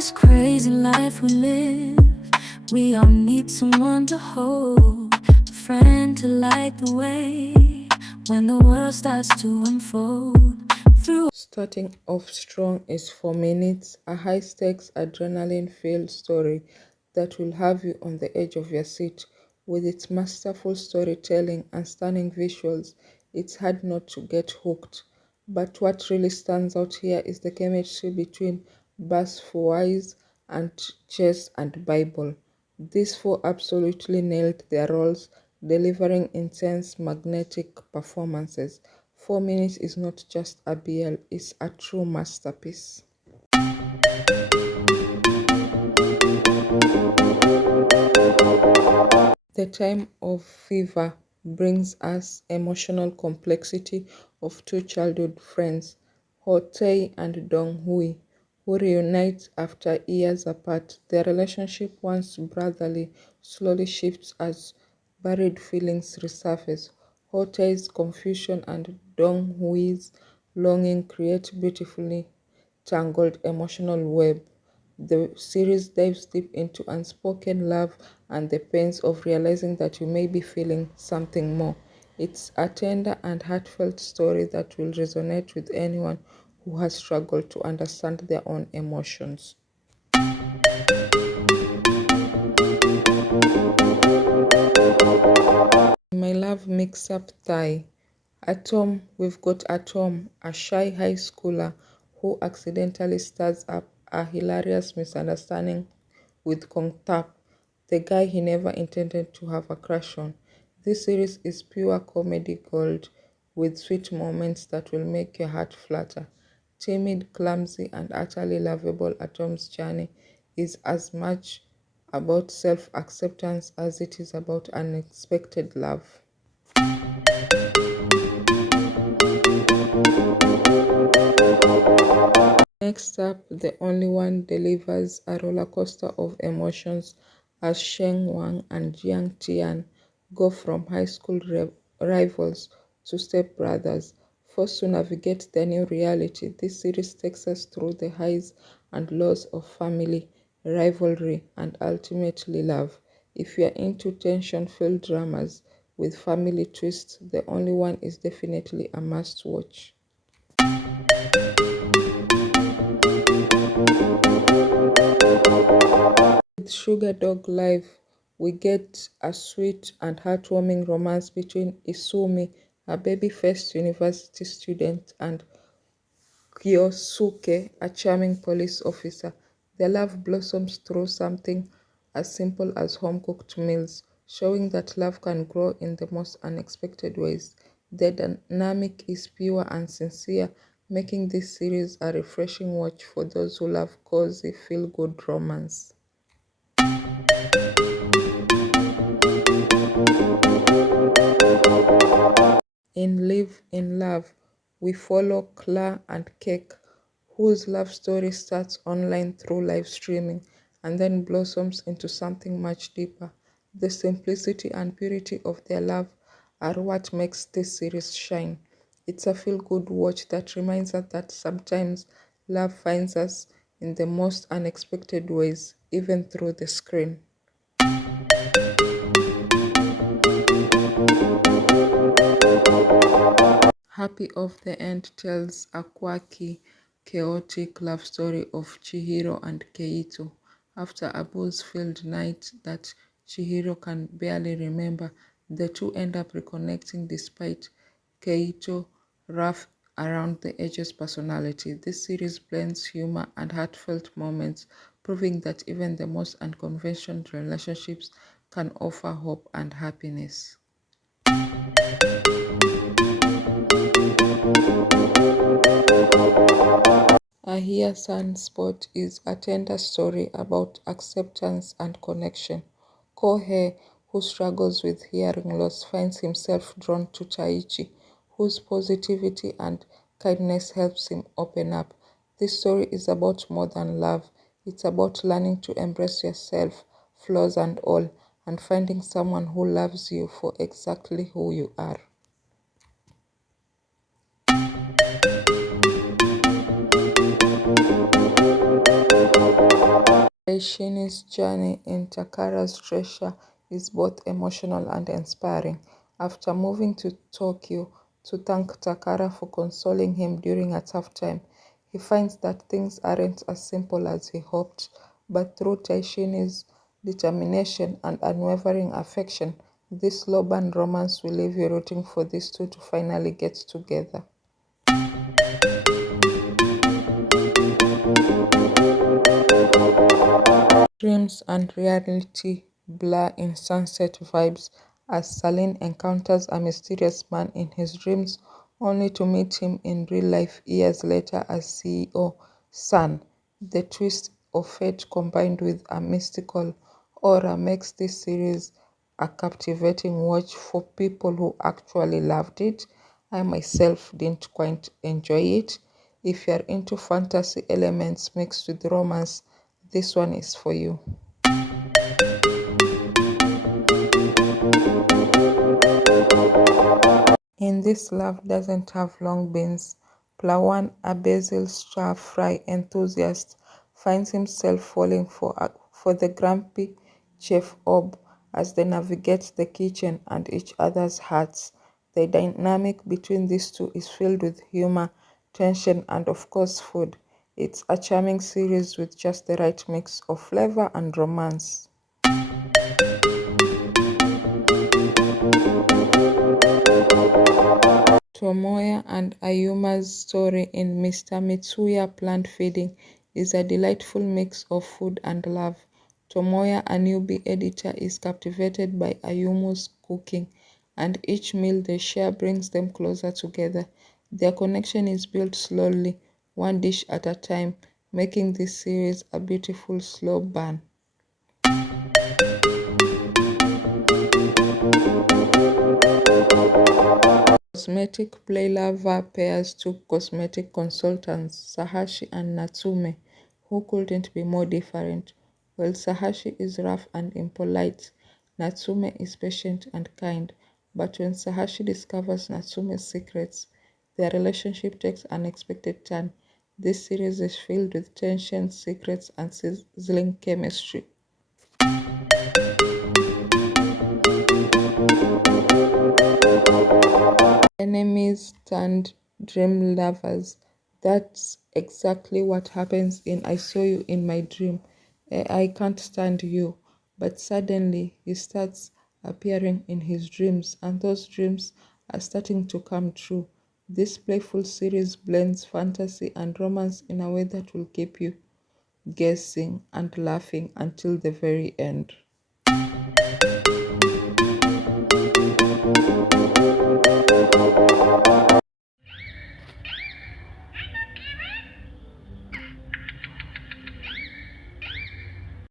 this crazy life we live, we all need someone to hold, a friend to light the way when the world starts to unfold. Starting off strong is 4 minutes, a high-stakes adrenaline-filled story that will have you on the edge of your seat. With its masterful storytelling and stunning visuals, it's hard not to get hooked. But what really stands out here is the chemistry between Basfowise and Chess and Bible. These four absolutely nailed their roles, delivering intense magnetic performances. 4 minutes is not just a BL, it's a true masterpiece. The Time of Fever brings us emotional complexity of two childhood friends, Ho Tae and Dong Hui, who reunite after years apart. Their relationship, once brotherly, slowly shifts as buried feelings resurface. Ho Tae's confusion and Dong Hui's longing create beautifully tangled emotional web. The series dives deep into unspoken love and the pains of realizing that you may be feeling something more. It's a tender and heartfelt story that will resonate with anyone who has struggled to understand their own emotions. My love mix-up Thai. Atom, we've got Atom, a shy high schooler who accidentally stirs up a hilarious misunderstanding with Kong Tap, the guy he never intended to have a crush on. This series is pure comedy gold with sweet moments that will make your heart flutter. Timid, clumsy, and utterly lovable Atom's journey is as much about self-acceptance as it is about unexpected love. Next up, The Only One delivers a rollercoaster of emotions as Sheng Wang and Jiang Tian go from high school rivals to stepbrothers. Forced to navigate their new reality, this series takes us through the highs and lows of family, rivalry, and ultimately love. If you're into tension-filled dramas with family twists, The Only One is definitely a must-watch. With Sugar Dog Live, we get a sweet and heartwarming romance between Isumi, a baby-faced university student, and Kyosuke, a charming police officer. Their love blossoms through something as simple as home-cooked meals, showing that love can grow in the most unexpected ways. The dynamic is pure and sincere, making this series a refreshing watch for those who love cozy, feel-good romance. In Live in Love, we follow Claire and Cake, whose love story starts online through live streaming and then blossoms into something much deeper. The simplicity and purity of their love are what makes this series shine. It's a feel-good watch that reminds us that sometimes love finds us in the most unexpected ways, even through the screen. Happy of the End tells a quirky, chaotic love story of Chihiro and Keito. After a booze-filled night that Chihiro can barely remember, the two end up reconnecting despite Keito's rough around the edges personality. This series blends humor and heartfelt moments, proving that even the most unconventional relationships can offer hope and happiness. Ahe Sun Spot is a tender story about acceptance and connection. Kohei, who struggles with hearing loss, finds himself drawn to Taichi, whose positivity and kindness helps him open up. This story is about more than love. It's about learning to embrace yourself, flaws and all, and finding someone who loves you for exactly who you are. Daishini's journey in Takara's treasure is both emotional and inspiring. After moving to Tokyo to thank Takara for consoling him during a tough time, he finds that things aren't as simple as he hoped, but through Daishini's determination and unwavering affection, this slow-burn romance will leave you rooting for these two to finally get together. Dreams and reality blur in sunset vibes as Saline encounters a mysterious man in his dreams only to meet him in real life years later as CEO Sun. The twist of fate combined with a mystical aura makes this series a captivating watch for people who actually loved it. I myself didn't quite enjoy it. If you're into fantasy elements mixed with romance, this one is for you. In this love doesn't have long beans, Plawan, a basil stir-fry enthusiast, finds himself falling for the grumpy Chef Ob as they navigate the kitchen and each other's hearts. The dynamic between these two is filled with humor, tension, and of course food. It's a charming series with just the right mix of flavor and romance. Tomoya and Ayuma's story in Mr. Mitsuya Plant Feeding is a delightful mix of food and love. Tomoya, a newbie editor, is captivated by Ayumu's cooking, and each meal they share brings them closer together. Their connection is built slowly, one dish at a time, making this series a beautiful slow burn. Cosmetic Playover pairs two cosmetic consultants, Sahashi and Natsume, who couldn't be more different. While Sahashi is rough and impolite, Natsume is patient and kind. But when Sahashi discovers Natsume's secrets, their relationship takes an unexpected turn. This series is filled with tension, secrets, and sizzling chemistry. Enemies turned dream lovers. That's exactly what happens in I Saw You in My Dream. I can't stand you. But suddenly he starts appearing in his dreams, and those dreams are starting to come true. This playful series blends fantasy and romance in a way that will keep you guessing and laughing until the very end.